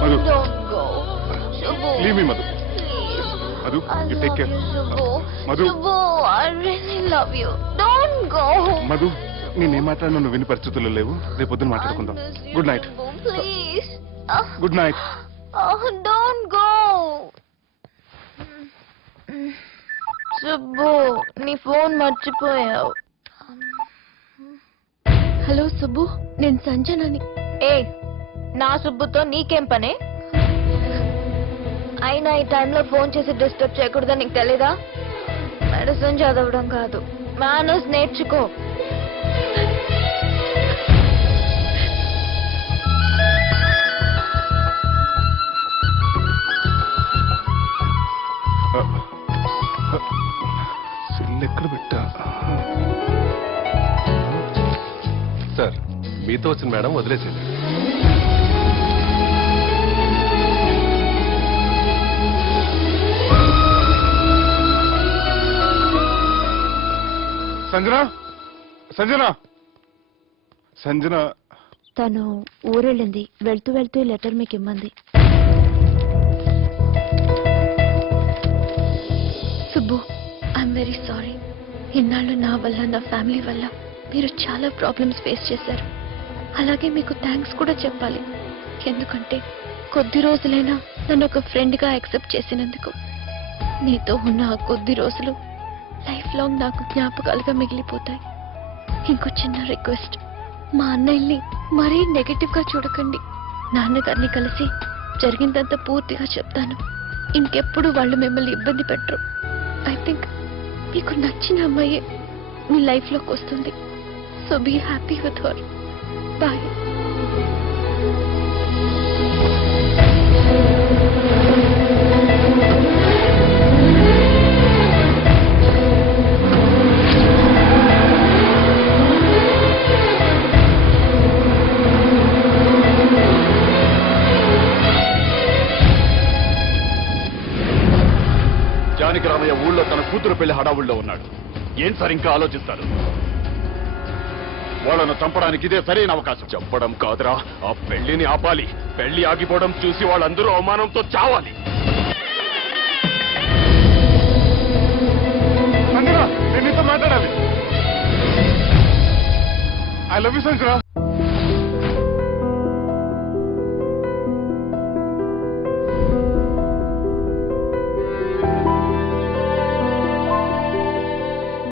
Madhu. Don't go. Subbu. Leave me, Madhu. Madhu, you take care. Madhu. Subbu, I really love you. Don't go. Madhu నేనేం మాట్లాడినా నువ్వు విని పరిస్థితుల్లో లేవు. రేపు పొద్దున మాట్లాడుకుందాం. Good night. Please. Good night. Don't go. Subbu నీ ఫోన్ మర్చిపోయావు. హలో సుబ్బు, నేను సంజనని. ఏ నా సుబ్బుతో నీకేం పనే? అయినా ఈ టైంలో ఫోన్ చేసి డిస్టర్బ్ చేయకూడదని నీకు తెలీదా? మెడిసిన్ చదవడం కాదు, మేనర్స్ నేర్చుకో. సెల్ ఎక్కడ పెట్టా? సార్ మీతో వచ్చిన మేడం వదిలేసింది. సంజన, సంజన, సంజన. తను ఊరెళ్ళింది. వెళ్తూ వెళ్తూ ఈ లెటర్ మీకు ఇమ్మంది. Subbu, I'm very sorry. ఇన్నాళ్ళు నా వల్ల, నా ఫ్యామిలీ వల్ల మీరు చాలా ప్రాబ్లమ్స్ ఫేస్ చేశారు. అలాగే మీకు థ్యాంక్స్ కూడా చెప్పాలి. ఎందుకంటే కొద్ది రోజులైనా నన్ను ఒక ఫ్రెండ్గా యాక్సెప్ట్ చేసినందుకు. నీతో ఉన్న ఆ కొద్ది రోజులు లైఫ్ లాంగ్ నాకు జ్ఞాపకాలుగా మిగిలిపోతాయి. ఇంకో చిన్న రిక్వెస్ట్, మా అన్నయ్యని మరీ నెగటివ్గా చూడకండి. నాన్నగారిని కలిసి జరిగిందంతా పూర్తిగా చెప్తాను. ఇంకెప్పుడు వాళ్ళు మిమ్మల్ని ఇబ్బంది పెట్టరు. ఐ థింక్ మీకు నచ్చిన అమ్మాయి మీ లైఫ్లోకి వస్తుంది. So be happy with her. Bye. Janaki Ramayya ఊళ్ళో తన కూతురు పెళ్లి హడావుల్లో ఉన్నాడు. ఏం సార్ ఇంకా ఆలోచిస్తారు? వాళ్ళను చంపడానికి ఇదే సరైన అవకాశం. చెప్పడం కాదురా, ఆ పెళ్లిని ఆపాలి. పెళ్లి ఆగిపోవడం చూసి వాళ్ళందరూ అవమానంతో చావాలి. సంజన, నేను నీతో మాట్లాడాలి. I love you Sanjana.